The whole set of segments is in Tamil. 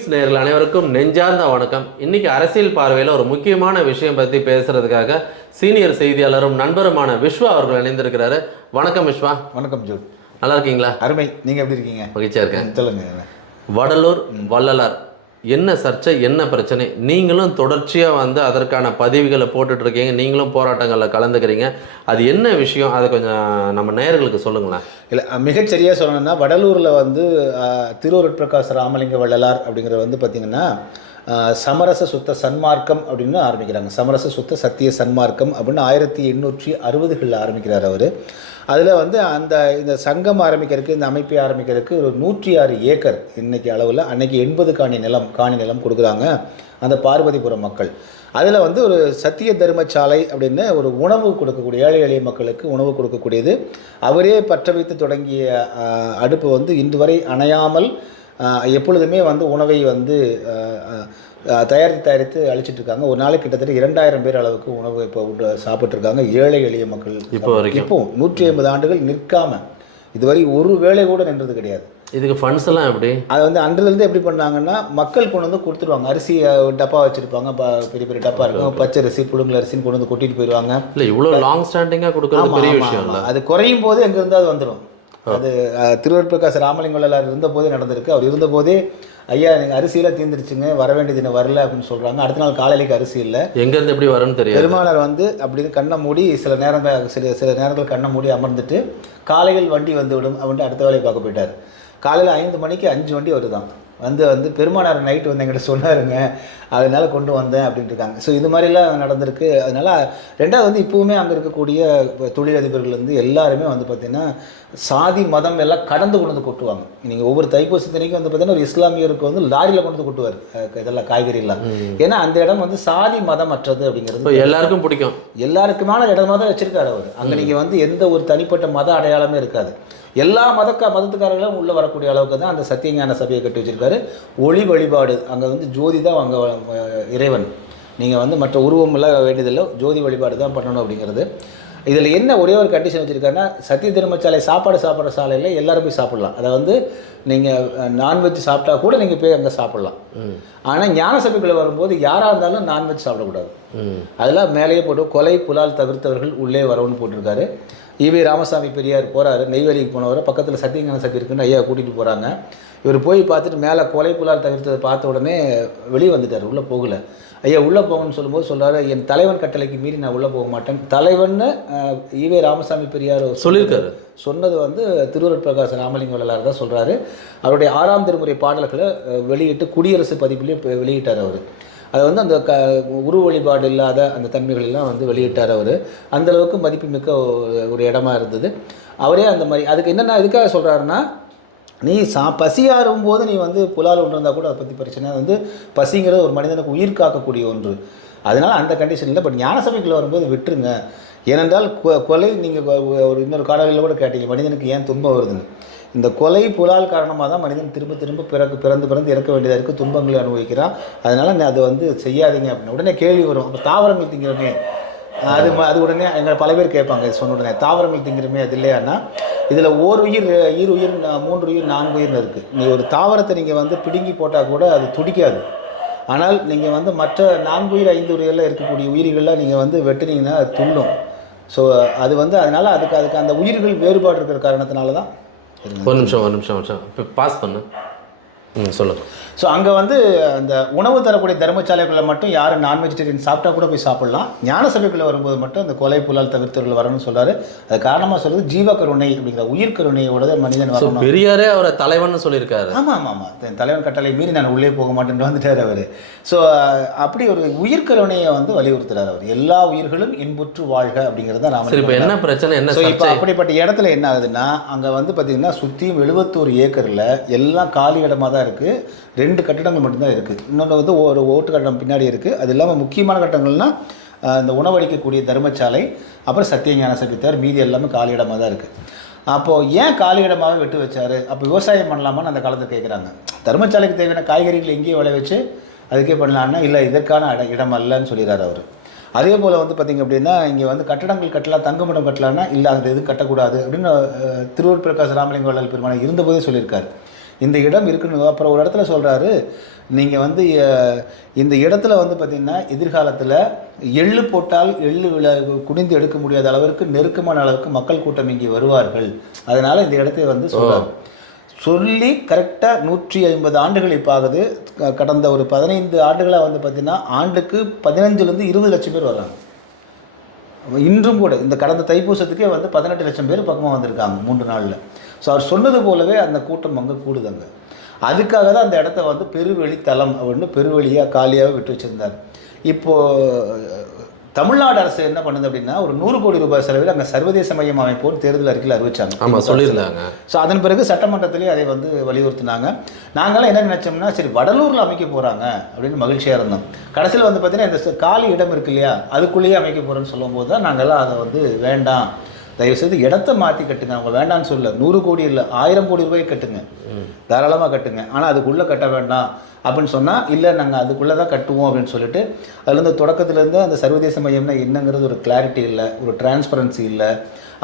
குயிக்ஸ் நேயர்கள் அனைவருக்கும் நெஞ்சார்ந்த வணக்கம். இன்னைக்கு அரசியல் பார்வையில் ஒரு முக்கியமான விஷயம் பற்றி பேசுறதுக்காக சீனியர் செய்தியாளரும் நண்பருமான விஸ்வா அவர்கள் இணைந்திருக்கிறாரு. வணக்கம் விஸ்வா. வணக்கம் ஜோ. நல்லா இருக்கீங்களா? அருமை. நீங்கள் எப்படி இருக்கீங்க? மகிழ்ச்சியாக இருக்கேன். சொல்லுங்க. வடலூர் வள்ளலார் என்ன சர்ச்சை, என்ன பிரச்சனை? நீங்களும் தொடர்ச்சியாக வந்து அதற்கான பதிவுகளை போட்டுட்ருக்கீங்க, நீங்களும் போராட்டங்களில் கலந்துக்கிறீங்க. அது என்ன விஷயம், அதை கொஞ்சம் நம்ம நேயர்களுக்கு சொல்லுங்களேன். இல்லை, மிகச்சரியாக சொல்லணும்னா வடலூரில் வந்து திருவருட்பிரகாச ராமலிங்க வள்ளலார் அப்படிங்கிறது வந்து பார்த்திங்கன்னா சமரச சுத்த சன்மார்க்கம் அப்படின்னு ஆரம்பிக்கிறாங்க. சமரச சுத்த சத்திய சன்மார்க்கம் அப்படின்னு 1860களில் ஆரம்பிக்கிறார் அவர். அதில் வந்து இந்த சங்கம் ஆரம்பிக்கிறதுக்கு, இந்த அமைப்பை ஆரம்பிக்கிறதுக்கு ஒரு 106 ஏக்கர் இன்றைக்கி அளவில், அன்றைக்கி 80 காணி நிலம் கொடுக்குறாங்க அந்த பார்வதிபுரம் மக்கள். அதில் வந்து ஒரு சத்திய தர்மசாலை அப்படின்னு ஒரு உணவு கொடுக்கக்கூடிய, ஏழை எளிய மக்களுக்கு உணவு கொடுக்கக்கூடியது. அவரே பற்ற வைத்து தொடங்கிய அடுப்பு வந்து இன்று வரை அணையாமல் எப்பொழுதுமே வந்து உணவை வந்து தயாரித்து அழிச்சிட்ருக்காங்க. ஒரு நாளைக்கு கிட்டத்தட்ட 2000 பேர் அளவுக்கு உணவு இப்போ சாப்பிட்ருக்காங்க ஏழை எளிய மக்கள். இப்போ 150 ஆண்டுகள் நிற்காமல் இதுவரை ஒரு வேளை கூட நின்றது கிடையாது. இதுக்கு ஃபண்ட்ஸ் எல்லாம் எப்படி? அது வந்து அன்றிலேருந்து எப்படி பண்ணாங்கன்னா, மக்கள் கொண்டு வந்து கொடுத்துருவாங்க. அரிசி டப்பா வச்சுருப்பாங்க, பெரிய பெரிய டப்பா இருக்கும், பச்சை அரிசி புழுங்கல் அரிசின்னு கொண்டு வந்து கொட்டிட்டு போயிடுவாங்க. இல்லை, இவ்வளோ லாங் ஸ்டாண்டிங்காக கொடுக்குறது பெரிய விஷயம் இல்லை. அது குறையும் போது எங்கேருந்து அது வந்துடும். அது திருவருட்பிரகாச ராமலிங்க வள்ளலார் இருந்தபோதே நடந்திருக்கு. அவர் இருந்தபோதே ஐயா நீங்கள் அரிசியெல்லாம் தீர்ந்துருச்சுங்க, வர வேண்டியது இன்னும் வரல அப்படின்னு சொல்கிறாங்க. அடுத்த நாள் காலையிലേക്ക് அரிசி இல்லை. எங்கேருந்து எப்படி வரும்னு தெரியும். பெருமானார் வந்து அப்படின்னு கண்ணை மூடி சில நேரங்கள் கண்ணை மூடி அமர்ந்துட்டு காலையில் வண்டி வந்து விடும் அப்படின்ட்டு அடுத்த வேலையை பார்க்க போயிட்டார். காலையில் 5 மணிக்கு 5 வண்டி வருதான். வந்து பெருமானார் நைட்டு வந்து என்கிட்ட சொன்னாருங்க, அதனால கொண்டு வந்தேன் அப்படின்ட்டு இருக்காங்க. ஸோ இது மாதிரிலாம் நடந்திருக்கு. அதனால் ரெண்டாவது வந்து இப்போவுமே அங்கே இருக்கக்கூடிய தொழிலதிபர்கள் வந்து எல்லாருமே வந்து பார்த்திங்கன்னா சாதி மதம் எல்லாம் கடந்து கொண்டு வந்து கொட்டுவாங்க. நீங்கள் ஒவ்வொரு தைப்பூசத்தனைக்கும் வந்து பார்த்திங்கன்னா ஒரு இஸ்லாமியருக்கு வந்து லாரியில் கொண்டு வந்து கொட்டுவார் இதெல்லாம் காய்கறிலாம். ஏன்னா அந்த இடம் வந்து சாதி மதம் அற்றது அப்படிங்கிறது எல்லாருக்கும் பிடிக்கும். எல்லாருக்குமான இடமா தான் வச்சுருக்காரு அவர். அங்கே நீங்கள் வந்து எந்த ஒரு தனிப்பட்ட மத அடையாளமே இருக்காது. எல்லா மதத்துக்காரர்களும் உள்ளே வரக்கூடிய அளவுக்கு தான் அந்த சத்தியஞான சபையை கட்டி வச்சுருக்காரு. ஒளி வழிபாடு அங்கே வந்து ஜோதி தான் அங்கே இறைவன். நீங்கள் வந்து மற்ற உருவமெல்லாம் வேண்டியதில்லை, ஜோதி வழிபாடு தான் பண்ணணும் அப்படிங்கிறது. இதில் என்ன ஒரே ஒரு கண்டிஷன் வச்சுருக்காருன்னா, சத்திய தர்மசாலை சாப்பாடு சாலையில் எல்லோரும் போய் சாப்பிட்லாம். அதை வந்து நீங்கள் நான்வெஜ் சாப்பிட்டா கூட நீங்கள் போய் அங்கே சாப்பிட்லாம். ஆனால் ஞான சபைக்குள்ளே வரும்போது யாராக இருந்தாலும் நான்வெஜ் சாப்பிடக்கூடாது. அதெல்லாம் மேலேயே போட்டு கொலை புலால் தவிர்த்தவர்கள் உள்ளே வரவுன்னு போட்டிருக்காரு. ஈவே ராமசாமி பெரியார் போகிறாரு, நெய்வேலிக்கு போனவரை பக்கத்தில் சத்தியஞான சபை இருக்குன்னு ஐயா கூட்டிகிட்டு போகிறாங்க. இவர் போய் பார்த்துட்டு மேலே கொலை புலால் தவிர்த்ததை பார்த்த உடனே வெளியே வந்துட்டார், உள்ளே போகலை. ஐயா உள்ளே போகணும்னு சொல்லும்போது சொல்கிறாரு, என் தலைவன் கட்டளைக்கு மீறி நான் உள்ளே போக மாட்டேன். தலைவன்னு ஈவே ராமசாமி பெரியார் சொல்லியிருக்காரு. சொன்னது வந்து திருவருட்பிரகாச ராமலிங்க வள்ளலார் தான் சொல்கிறாரு. அவருடைய 6ஆம் திருமுறை பாடல்களை வெளியிட்டு குடியரசு பதிப்பிலே வெளியிட்டார் அவர். அதை வந்து அந்த உருவ வழிபாடு இல்லாத அந்த தன்மைகளெல்லாம் வந்து வெளியிட்டார் அவர். அந்தளவுக்கு மதிப்புமிக்க ஒரு இடமா இருந்தது. அவரே அந்த மாதிரி அதுக்கு என்னென்ன எதுக்காக சொல்கிறாருன்னா, நீ பசியாறும் போது நீ வந்து புலால் ஒன்று இருந்தால் கூட அதை பற்றி பிரச்சனை. வந்து பசிங்கிறது ஒரு மனிதனுக்கு உயிர் காக்கக்கூடிய ஒன்று. அதனால் அந்த கண்டிஷன் இல்லை. பட் ஞான சபைக்குள்ளே வரும்போது விட்டுருங்க. ஏனென்றால் கொலை, நீங்கள் ஒரு இன்னொரு காணொலியில் கூட கேட்டீங்க, மனிதனுக்கு ஏன் துன்பம் வருதுன்னு. இந்த கொலை புலால் காரணமாக தான் மனிதன் திரும்ப பிறந்து இறக்க வேண்டியதாக இருக்குது, துன்பங்களை அனுபவிக்கிறான். அதனால் அது வந்து செய்யாதீங்க அப்படின்னு உடனே கேள்வி வரும். அப்போ தாவரங்கள் திங்கிறமே அது உடனே எங்களை பல பேர் கேட்பாங்க, இது சொன்ன உடனே தாவரங்கள் திங்கிறமே அது இல்லையானா, இதில் ஓர் உயிர், 2 உயிர், 3 உயிர், 4 உயிர்னு இருக்குது. நீங்கள் ஒரு தாவரத்தை நீங்கள் வந்து பிடுங்கி போட்டால் கூட அது துடிக்காது. ஆனால் நீங்கள் வந்து மற்ற 4 உயிர் 5 உயிரில் இருக்கக்கூடிய உயிர்கள்லாம் நீங்கள் வந்து வெட்டினீங்கன்னா அது துள்ளும். ஸோ அது வந்து அதனால் அதுக்கு அந்த உயிர்கள் வேறுபாடு இருக்கிற காரணத்தினால தான். ஒரு நிமிஷம் இப்போ பாஸ் பண்ணு சொல்லுங்கள். ஸோ அங்கே வந்து அந்த உணவு தரக்கூடிய தர்மசாலைக்குள்ளே மட்டும் யாரும் நான் வெஜிடேரியன் சாப்பிட்டா கூட போய் சாப்பிட்லாம். ஞான சபைக்குள்ளே வரும்போது மட்டும் அந்த கொலை புலால் தவிர்த்தவர்கள் வரணும்னு சொல்கிறாரு. அது காரணமாக சொல்கிறது ஜீவ கருணை அப்படிங்கிற உயிர் கருணையோட மனிதன் வரணும். பெரியாரே அவரை தலைவன் சொல்லியிருக்காரு. ஆமாம், தலைவன் கட்டளை மீறி நான் உள்ளே போக மாட்டேன்னு வந்துட்டார் அவர். ஸோ அப்படி ஒரு உயிர் கருணையை வந்து வலியுறுத்துறாரு அவர். எல்லா உயிர்களும் இன்புற்று வாழ்க அப்படிங்கிறது தான் ராமலிங்கம். இப்போ என்ன பிரச்சனை, என்ன? ஸோ இப்போ அப்படிப்பட்ட இடத்துல என்ன ஆகுதுன்னா, அங்கே வந்து பார்த்திங்கன்னா சுற்றியும் 71 ஏக்கரில் எல்லாம் காலி இடமாக தான் இருக்குது. 2 கட்டடங்கள் மட்டும்தான் இருக்குது. இன்னொன்று வந்து ஒரு ஓட்டு கட்டடம் பின்னாடி இருக்குது. அது இல்லாமல் முக்கியமான கட்டடங்கள்னால் இந்த உணவளிக்கக்கூடிய தர்மசாலை, அப்புறம் சத்தியஞான சபை தவிர மீதி எல்லாமே காலி இடமாக தான் இருக்குது. அப்போது ஏன் காலி இடமாகவே வெட்டு வச்சார்? அப்போ விவசாயம் பண்ணலாமான்னு அந்த காலத்தில் கேட்குறாங்க. தர்மசாலைக்கு தேவையான காய்கறிகள் எங்கேயும் விளை வச்சு அதுக்கே பண்ணலான்னா, இல்லை இதற்கான இடம் அல்லன்னு சொல்லிடுறாரு அவர். அதே போல் வந்து பார்த்திங்க அப்படின்னா, இங்கே வந்து கட்டடங்கள் கட்டலாம், தங்குமிடம் கட்டலான்னா இல்லை, அந்த எதுவும் கட்டக்கூடாது அப்படின்னு திருவருட்பிரகாச ராமலிங்க வள்ளலார் பெருமானை இருந்தபோதே சொல்லியிருக்காரு. இந்த இடம் இருக்குன்னு. அப்புறம் ஒரு இடத்துல சொல்கிறாரு, நீங்கள் வந்து இந்த இடத்துல வந்து பார்த்திங்கன்னா எதிர்காலத்தில் எள்ளு போட்டால் குனிந்து எடுக்க முடியாத அளவிற்கு நெருக்கமான அளவுக்கு மக்கள் கூட்டம் இங்கே வருவார்கள், அதனால் இந்த இடத்தை வந்து சொல்கிறார். சொல்லி கரெக்டாக 150 ஆண்டுகள் இப்போ ஆகுது. கடந்த ஒரு 15 ஆண்டுகளாக வந்து பார்த்திங்கன்னா ஆண்டுக்கு 15 to 20 லட்சம் பேர் வர்றாங்க. இன்றும் கூட இந்த கடந்த தைப்பூசத்துக்கே வந்து 18 லட்சம் பேர் பக்கமாக வந்திருக்காங்க 3 நாளில். ஸோ அவர் சொன்னது போலவே அந்த கூட்டம் அங்கே கூடுதுங்க. அதுக்காக தான் அந்த இடத்த வந்து பெருவெளி தலம் அப்படின்னு பெருவெளியாக காலியாக விட்டு வச்சுருந்தார். இப்போது தமிழ்நாடு அரசு என்ன பண்ணுது அப்படின்னா, ஒரு 100 கோடி ரூபாய் செலவில் அங்கே சர்வதேச மையம் அமைப்போர் தேர்தல் அறிக்கையில் அறிவிச்சாங்க. ஆமாம், சொல்லியிருந்தாங்க. ஸோ அதன் பிறகு சட்டமன்றத்திலேயே அதை வந்து வலியுறுத்தினாங்க. நாங்களாம் என்ன நினச்சோம்னா, சரி வடலூரில் அமைக்க போகிறாங்க அப்படின்னு மகிழ்ச்சியாக இருந்தோம். கடைசியில் வந்து பார்த்திங்கன்னா இந்த காலி இடம் இருக்கு இல்லையா, அதுக்குள்ளேயே அமைக்க போகிறோன்னு சொல்லும் போது தான் நாங்கள்லாம் அதை வந்து வேண்டாம், தயவுசெய்து இடத்த மாற்றி கட்டுங்க, அவங்க வேண்டான்னு சொல்ல. 100 கோடி இல்லை, 1000 கோடி ரூபாய் கட்டுங்க, தாராளமாக கட்டுங்க, ஆனால் அதுக்குள்ளே கட்ட வேண்டாம் அப்படின்னு சொன்னால், இல்லை நாங்கள் அதுக்குள்ளே தான் கட்டுவோம் அப்படின்னு சொல்லிட்டு, அதுலேருந்து தொடக்கத்துலேருந்து அந்த சர்வதேச மையம்னா என்னங்கிறது ஒரு கிளாரிட்டி இல்லை, ஒரு டிரான்ஸ்பரன்சி இல்லை,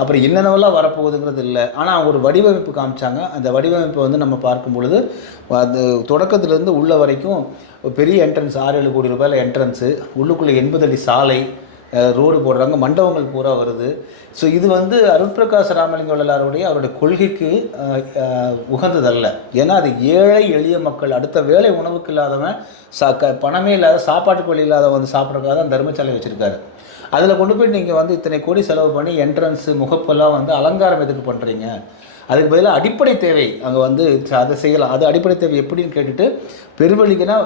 அப்புறம் என்னென்னவெல்லாம் வரப்போகுதுங்கிறது இல்லை. ஆனால் ஒரு வடிவமைப்பு காமிச்சாங்க. அந்த வடிவமைப்பை வந்து நம்ம பார்க்கும் பொழுது அது தொடக்கத்துலேருந்து உள்ள வரைக்கும் பெரிய என்ட்ரன்ஸ், 6-7 கோடி ரூபாயில் என்ட்ரன்ஸு, உள்ளுக்குள்ளே 80 அடி சாலை, ரோடு போடுறாங்க, மண்டபங்கள் பூரா வருது. ஸோ இது வந்து அருட்பிரகாச ராமலிங்க வள்ளலாருடைய அவருடைய கொள்கைக்கு உகந்ததல்ல. ஏன்னா அது ஏழை எளிய மக்கள், அடுத்த வேலை உணவுக்கு இல்லாதவன், பணமே இல்லாத, சாப்பாட்டுக்கு வழி இல்லாதவன் வந்து சாப்பிட்றதுக்காக தான் தர்மசாலை வச்சுருக்காரு. அதில் கொண்டு போய் நீங்கள் வந்து இத்தனை கோடி செலவு பண்ணி என்ட்ரன்ஸு முகப்பெல்லாம் வந்து அலங்காரம் எதுக்கு பண்ணுறீங்க? அதுக்கு பதிலாக அடிப்படை தேவை அங்கே வந்து அதை செய்யலாம். அது அடிப்படை தேவை எப்படின்னு கேட்டுட்டு, பெருவெளிக்குன்னா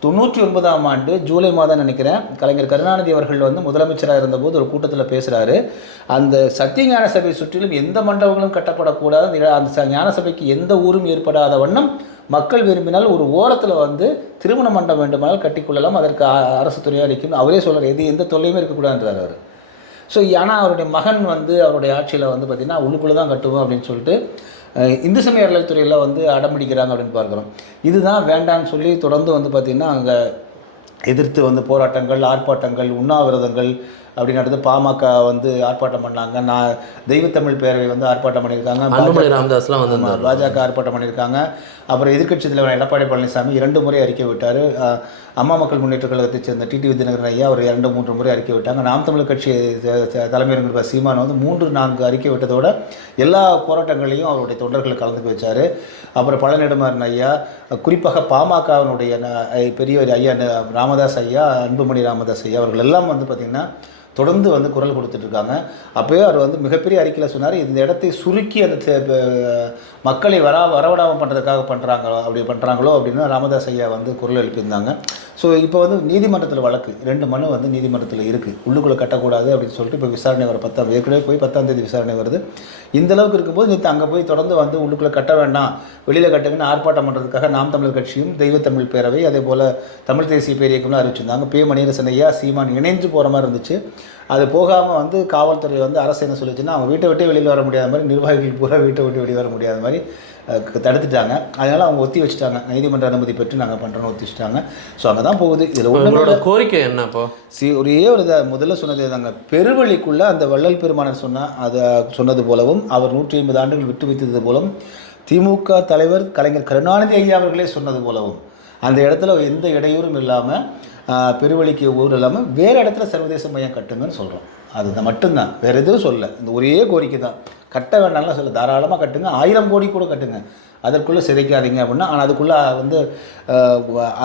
99ஆம் ஆண்டு ஜூலை மாதம் நினைக்கிறேன், கலைஞர் கருணாநிதி அவர்கள் வந்து முதலமைச்சராக இருந்தபோது ஒரு கூட்டத்தில் பேசுகிறாரு, அந்த சத்தியஞான சபை சுற்றிலும் எந்த மண்டபங்களும் கட்டப்படக்கூடாது, அந்த ஞான சபைக்கு எந்த ஊரும் ஏற்படாத வண்ணம் மக்கள் விரும்பினால் ஒரு ஓரத்தில் வந்து திருமண மண்டபம் வேண்டுமானால் கட்டிக்கொள்ளலாம், அதற்கு அரசு துறையாக அளிக்கும் அவரே சொல்கிறார். எது எந்த தொல்லையுமே இருக்கக்கூடாதுன்றார் அவர். ஸோ ஆனால் அவருடைய மகன் வந்து அவருடைய ஆட்சியில் வந்து பார்த்திங்கன்னா உள்ளுக்குள்ளே தான் கட்டுவோம் அப்படின்னு சொல்லிட்டு இந்து சமய அறநிலையத்துறையில் வந்து அடம்பிடிக்கிறாங்க அப்படின்னு பார்க்குறோம். இதுதான் வேண்டான்னு சொல்லி தொடர்ந்து வந்து பார்த்திங்கன்னா அங்கே எதிர்த்து வந்து போராட்டங்கள், ஆர்ப்பாட்டங்கள், உண்ணாவிரதங்கள் அப்படி நடந்து பாமக வந்து ஆர்ப்பாட்டம் பண்ணாங்க. தெய்வத்தமிழ் பேரவை வந்து ஆர்ப்பாட்டம் பண்ணியிருக்காங்க, பாஜக ஆர்ப்பாட்டம் பண்ணியிருக்காங்க. அப்புறம் எதிர்க்கட்சி தலைவர் எடப்பாடி பழனிசாமி 2 முறை அறிக்கை விட்டார். அம்மா மக்கள் முன்னேற்ற கழகத்தை சேர்ந்த டிடி வித்யநகரன் ஐயா ஒரு 2-3 முறை அறிக்கை விட்டாங்க. நாம் தமிழர் கட்சி தலைமையர் சீமான் வந்து 3-4 அறிக்கை விட்டதோட எல்லா போராட்டங்களையும் அவருடைய தொண்டர்கள் கலந்துக்க வச்சார். அப்புறம் பழனிடமாறன் ஐயா, குறிப்பாக பாமகவினுடைய பெரிய ஐயா ராமதாஸ் ஐயா, அன்புமணி ராமதாஸ் ஐயா அவர்கள் எல்லாம் வந்து பார்த்திங்கன்னா தொடர்ந்து வந்து குரல் கொடுத்துட்ருக்காங்க. அப்போயே அவர் வந்து மிகப்பெரிய அறிக்கையில் சொன்னார், இந்த இடத்தை சுருக்கி அந்த மக்களை வரவிடாமல் பண்ணுறதுக்காக பண்ணுறாங்களோ அப்படின்னு ராமதாஸ் ஐயா வந்து குரல் எழுப்பியிருந்தாங்க. ஸோ இப்போ வந்து நீதிமன்றத்தில் வழக்கு 2 மனு வந்து நீதிமன்றத்தில் இருக்குது, உள்ளுக்குள்ளே கட்டக்கூடாது அப்படின்னு சொல்லிட்டு இப்போ விசாரணை வர 10 ஏற்கனவே போய் 10ஆம் தேதி விசாரணை வருது. இந்த அளவுக்கு இருக்கும்போது நேற்று அங்கே போய் தொடர்ந்து வந்து உள்ளுக்குள்ளே கட்ட வேண்டாம், வெளியில் கட்டுங்கன்னு ஆர்ப்பாட்டம் பண்ணுறதுக்காக நாம் தமிழர் கட்சியும் தெய்வத்தமிழ் பேரவை அதே போல் தமிழ் தேசிய பேரியக்கம்லாம் அறிவிச்சிருந்தாங்க. பே மணியரசன் ஐயா சீமான் இணைஞ்சு போகிற மாதிரி இருந்துச்சு. அது போகாமல் வந்து காவல்துறை வந்து அரசு என்ன சொல்லிச்சுன்னா, அவங்க வீட்டை விட்டு வெளியில் வர முடியாத மாதிரி, நிர்வாகிகள் பூரா வீட்டை விட்டு வெளியே வர முடியாத மாதிரி தடுத்துட்டாங்க. அதனால் அவங்க ஒத்தி வச்சுட்டாங்க, நீதிமன்ற அனுமதி பெற்று நாங்கள் பண்ணுறோன்னு ஒத்தி வச்சுட்டாங்க. ஸோ அங்கே தான் போகுது. இதில் உங்களோட கோரிக்கை என்னப்போ? ஒரே ஒரு முதல்ல சொன்னது தாங்க, பெருவழிக்குள்ளே அந்த வள்ளல் பெருமானர் அதை சொன்னது போலவும் அவர் 150 ஆண்டுகள் விட்டு வைத்தது போலவும் திமுக தலைவர் கலைஞர் கருணாநிதி ஐயா அவர்களே சொன்னது போலவும் அந்த இடத்துல எந்த இடையூறும் இல்லாமல் பெருவழிக்கு ஊர் இல்லாமல் வேறு இடத்துல சர்வதேச மையம் கட்டுங்கன்னு சொல்கிறோம். அதுதான் மட்டும்தான், வேறு எதுவும் சொல்ல. இந்த ஒரே கோரிக்கை தான். கட்ட வேண்டாம்லாம் சொல்ல, தாராளமாக கட்டுங்க, 1000 கோடி கூட கட்டுங்க, அதற்குள்ளே சிதைக்காதீங்க அப்படின்னா. ஆனால் அதுக்குள்ளே வந்து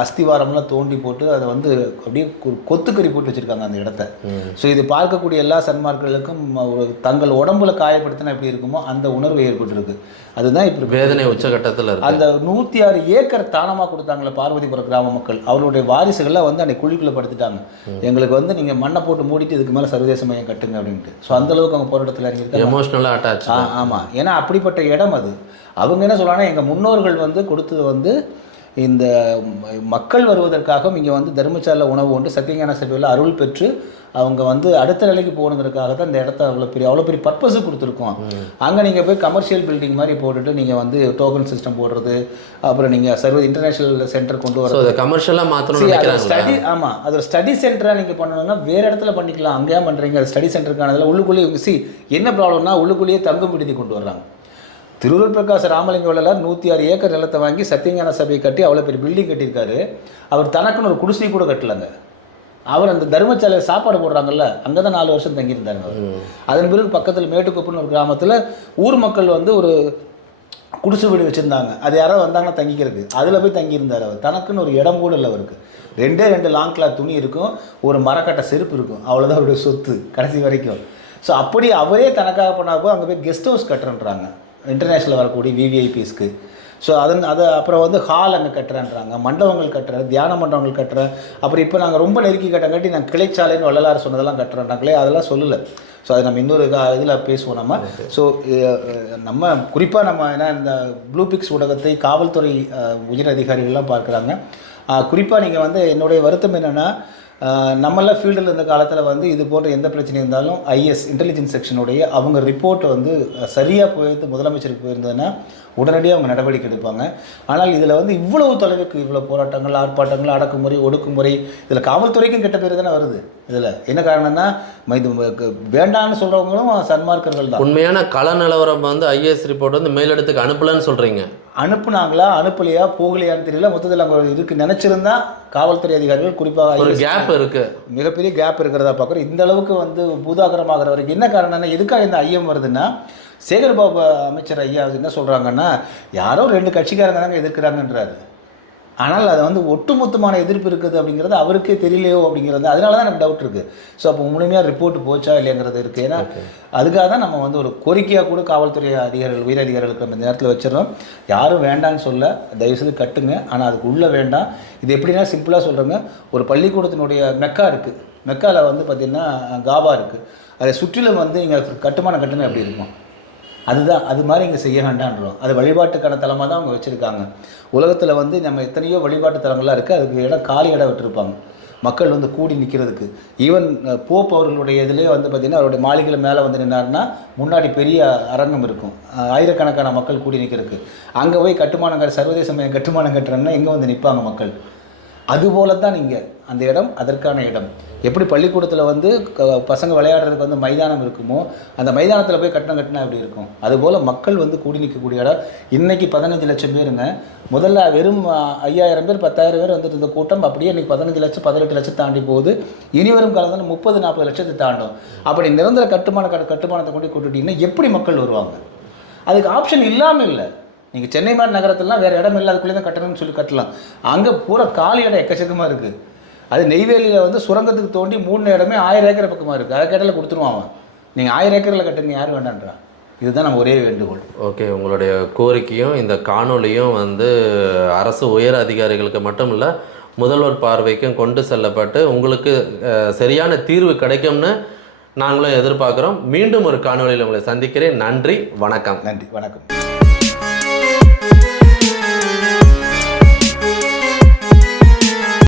அஸ்திவாரம்லாம் தோண்டி போட்டு அதை வந்து அப்படியே கொத்துக்கறி போட்டு வச்சுருக்காங்க அந்த இடத்த. ஸோ இது பார்க்கக்கூடிய எல்லா சன்மார்களுக்கும் ஒரு தங்கள் உடம்புல காயப்படுத்தினா எப்படி இருக்குமோ அந்த உணர்வு ஏற்பட்டுருக்கு. அதுதான் இப்படி வேதனை உச்சகட்டத்தில் அந்த 106 ஏக்கர் தானமாக கொடுத்தாங்களே பார்வதிபுரம் கிராம மக்கள், அவருடைய வாரிசுகள்லாம் வந்து அன்றைக்கு குழிக்குள்ளே படுத்துட்டாங்க. எங்களுக்கு வந்து நீங்கள் மண்ணை போட்டு மூடிட்டு இதுக்கு மேலே சர்வதேச மையம் கட்டுங்க அப்படின்ட்டு. ஸோ அந்தளவுக்கு அவங்க போராட்டத்தில் இறங்கியிருக்காங்க. எமோஷ்னலாக அட்டாச். ஆமாம், ஏன்னா அப்படிப்பட்ட இடம் அது. அவங்க என்ன சொல்கிறாங்கன்னா, எங்கள் முன்னோர்கள் வந்து கொடுத்தது வந்து இந்த மக்கள் வருவதற்காகவும் இங்கே வந்து தர்மசாலை உணவு உண்டு சத்தியஞான சபையில் அருள் பெற்று அவங்க வந்து அடுத்த நிலைக்கு போகணுங்கிறதுக்காக தான் இந்த இடத்த அவ்வளோ பெரிய பர்பஸு கொடுத்துருக்கோம். அங்கே நீங்கள் போய் கமர்ஷியல் பில்டிங் மாதிரி போட்டுட்டு நீங்கள் வந்து டோக்கன் சிஸ்டம் போடுறது, அப்புறம் நீங்கள் இன்டர்நேஷனல் சென்டர் கொண்டு வர கமர்ஷியலாக மாற்றணும் ஸ்டடி. ஆமாம், அது ஒரு ஸ்டடி சென்டராக நீங்கள் பண்ணணும்னா வேறு இடத்துல பண்ணிக்கலாம். அங்கேயே பண்ணுறீங்க, அது ஸ்டடி சென்டருக்கானதில் உள்ளுக்குள்ளேயே என்ன ப்ராப்ளம்னா உள்ளுக்குள்ளேயே தங்கும் விடுதி கொண்டு வர்றாங்க. திருவள்ளூர் பிரகாஷ் ராமலிங்க வள்ளலார் 106 ஏக்கர் நிலத்தை வாங்கி சத்தியஞான சபையை கட்டி அவ்வளோ பெரிய பில்டிங் கட்டியிருக்காரு. அவர் தனக்குன்னு ஒரு குடிசை கூட கட்டலைங்க. அவர் அந்த தர்மசாலையில் சாப்பாடு போடுறாங்கல்ல, அங்கே தான் 4 வருஷம் தங்கியிருந்தாங்க அவர். அதன் பிறகு பக்கத்தில் மேட்டுக்குப்புன்னு ஒரு கிராமத்தில் ஊர் மக்கள் வந்து ஒரு குடிசை வீடு வச்சுருந்தாங்க. அது யாரோ வந்தாங்கன்னா தங்கிக்கிறதுக்கு, அதில் போய் தங்கியிருந்தார் அவர். தனக்குன்னு ஒரு இடம் கூட இல்லை அவருக்கு. 2 லாங் கிளாத் துணி இருக்கும், ஒரு மரக்கட்டை செருப்பு இருக்கும், அவ்வளோதான் அவருடைய சொத்து கடைசி வரைக்கும். ஸோ அப்படி அவரே தனக்காக பண்ணாப்போ அங்கே போய் கெஸ்ட் ஹவுஸ் கட்டுறேன்றாங்க இன்டர்நேஷ்னல் வரக்கூடிய விவிஐபிஸ்க்கு. ஸோ அதை அப்புறம் வந்து ஹால் அங்கே கட்டுறேன்றாங்க, மண்டபங்கள் கட்டுறேன், தியான மண்டபங்கள் கட்டுறேன். அப்புறம் இப்போ நாங்கள் ரொம்ப நெருக்கி கட்டங்காட்டி நாங்கள் கிளைச்சாலைன்னு வள்ளலார் சொன்னதெல்லாம் கட்டுறேன்றாங்களே, அதெல்லாம் சொல்லலை. ஸோ அது நம்ம இன்னொரு இதில் பேசுவோம் நம்ம. ஸோ நம்ம குறிப்பாக நம்ம ஏன்னா இந்த ப்ளூ பிக்ஸ் ஊடகத்தை காவல்துறை உயர் அதிகாரிகள்லாம் பார்க்குறாங்க. குறிப்பாக நீங்கள் வந்து என்னுடைய வருத்தம் என்னென்னா, நம்மளாம் ஃபீல்டில் இருந்த காலத்தில் வந்து இது போன்ற எந்த பிரச்சனை இருந்தாலும் ஐஎஸ் இன்டெலிஜென்ஸ் செக்ஷனுடைய அவங்க ரிப்போர்ட்டை வந்து சரியாக போயிருந்து முதலமைச்சருக்கு போயிருந்ததுன்னா உடனடியாக அவங்க நடவடிக்கை எடுப்பாங்க. ஆனால் இதில் வந்து இவ்வளவு தொலைவுக்கு இவ்வளோ போராட்டங்கள், ஆர்ப்பாட்டங்கள், அடக்குமுறை, ஒடுக்குமுறை, இதில் காவல்துறைக்கும் கெட்ட பேர் தானே வருது. இதில் என்ன காரணம்னா இது வேண்டான்னு சொல்கிறவங்களும் சன்மார்க்கர்கள் தான். உண்மையான கள நிலவரம் வந்து ஐஏஎஸ் ரிப்போர்ட் வந்து மேலிடத்துக்கு அனுப்பலன்னு சொல்கிறீங்க. அனுப்புனாங்களா அனுப்பலையா போகலையான்னு தெரியல. மொத்தத்தில் அங்கே இருக்குது நினச்சிருந்தா காவல்துறை அதிகாரிகள் குறிப்பாக ஒரு கேப் இருக்குது, மிகப்பெரிய கேப் இருக்கிறதா பார்க்குறோம். இந்த அளவுக்கு வந்து பூதாகரமாகிற வரைக்கும் என்ன காரணம்னா, எதுக்காக இந்த ஐயம் வருதுன்னா, சேகர்பாபு அமைச்சர் ஐயா என்ன சொல்கிறாங்கன்னா, யாரோ 2 கட்சிக்காரங்க தாங்க எதிர்க்கிறாங்கன்றாரு. ஆனால் அது வந்து ஒட்டுமொத்தமான எதிர்ப்பு இருக்குது அப்படிங்கிறது அவருக்கே தெரியலையோ அப்படிங்கிறது, அதனால தான் எனக்கு டவுட் இருக்குது. ஸோ அப்போ முழுமையாக ரிப்போர்ட் போச்சா இல்லைங்கிறது இருக்குது. ஏன்னா அதுக்காக தான் நம்ம வந்து ஒரு கோரிக்கையாக கூட காவல்துறை அதிகாரிகள் உயர் அதிகாரிகளுக்கு அந்த நேரத்தில் வச்சிடறோம். யாரும் வேண்டான்னு சொல்ல, தயவுசெய்து கட்டுங்க, ஆனால் அதுக்கு உள்ளே வேண்டாம். இது எப்படின்னா சிம்பிளாக சொல்கிறேங்க, ஒரு பள்ளிக்கூடத்தினுடைய மெக்கா இருக்குது, மெக்காவில் வந்து பார்த்திங்கன்னா காபா இருக்குது, அதை சுற்றிலும் வந்து இங்கே கட்டுமானம் கட்டுனா எப்படி இருக்கும், அதுதான் அது மாதிரி இங்கே செய்ய வேண்டான்றோம். அது வழிபாட்டுக்கான தலமாக தான் அவங்க வச்சுருக்காங்க. உலகத்தில் வந்து நம்ம எத்தனையோ வழிபாட்டு தலங்கள்லாம் இருக்குது, அதுக்கு இடம் காலி இடம் விட்டுருப்பாங்க மக்கள் வந்து கூடி நிற்கிறதுக்கு. ஈவன் போப் அவர்களுடைய இதிலே வந்து பார்த்திங்கன்னா அவருடைய மாளிகையில் மேலே வந்து நின்னாருன்னா முன்னாடி பெரிய அரங்கம் இருக்கும், ஆயிரக்கணக்கான மக்கள் கூடி நிற்கிறதுக்கு. அங்கே போய் கட்டுமானங்கள் சர்வதேச கட்டுமானம் கட்டுறாங்கன்னா எங்கே வந்து நிற்பாங்க மக்கள். அதுபோல தான் இங்கே அந்த இடம் அதற்கான இடம். எப்படி பள்ளிக்கூடத்தில் வந்து பசங்க விளையாடுறதுக்கு வந்து மைதானம் இருக்குமோ, அந்த மைதானத்தில் போய் கட்டினா எப்படி இருக்கும், அதுபோல் மக்கள் வந்து கூடி நிற்கக்கூடிய இடம். இன்றைக்கி 15 லட்சம் பேருங்க. முதல்ல வெறும் 5000 பேர் 10,000 பேர் வந்துட்டு இருந்த கூட்டம் அப்படியே இன்றைக்கி 15 லட்சம் 18 லட்சம் தாண்டி போகுது. இனி வரும் காலத்தில் 30-40 லட்சத்தை தாண்டும். அப்படி நிரந்தர கட்டுமானத்தை கொண்டு கூட்டிட்டிங்கன்னா எப்படி மக்கள் வருவாங்க? அதுக்கு ஆப்ஷன் இல்லாமல் இல்லை. நீங்கள் சென்னை மாதிரி நகரத்துலலாம் வேறு இடம் இல்லை, அதுக்குள்ளே தான் கட்டணும்னு சொல்லி கட்டலாம். அங்கே பூரா காலி இடம் எக்கச்சக்கமாக இருக்குது. அது நெய்வேலியில் வந்து சுரங்கத்துக்கு தோண்டி 3 இடமே 1000 ஏக்கர் பக்கமாக இருக்குது. அதை கேட்டால் கொடுத்துருவான் அவன். நீங்கள் 1000 ஏக்கரில் கட்டுங்க, யார் வேண்டான்றா. இதுதான் நம்ம ஒரே வேண்டுகோள். ஓகே, உங்களுடைய கோரிக்கையும் இந்த காணொலியும் வந்து அரசு உயர் அதிகாரிகளுக்கு மட்டும் இல்லை, முதல்வர் பார்வைக்கும் கொண்டு செல்லப்பட்டு உங்களுக்கு சரியான தீர்வு கிடைக்கும்னு நாங்களும் எதிர்பார்க்குறோம். மீண்டும் ஒரு காணொலியில் உங்களை சந்திக்கிறேன். நன்றி, வணக்கம். நன்றி, வணக்கம்.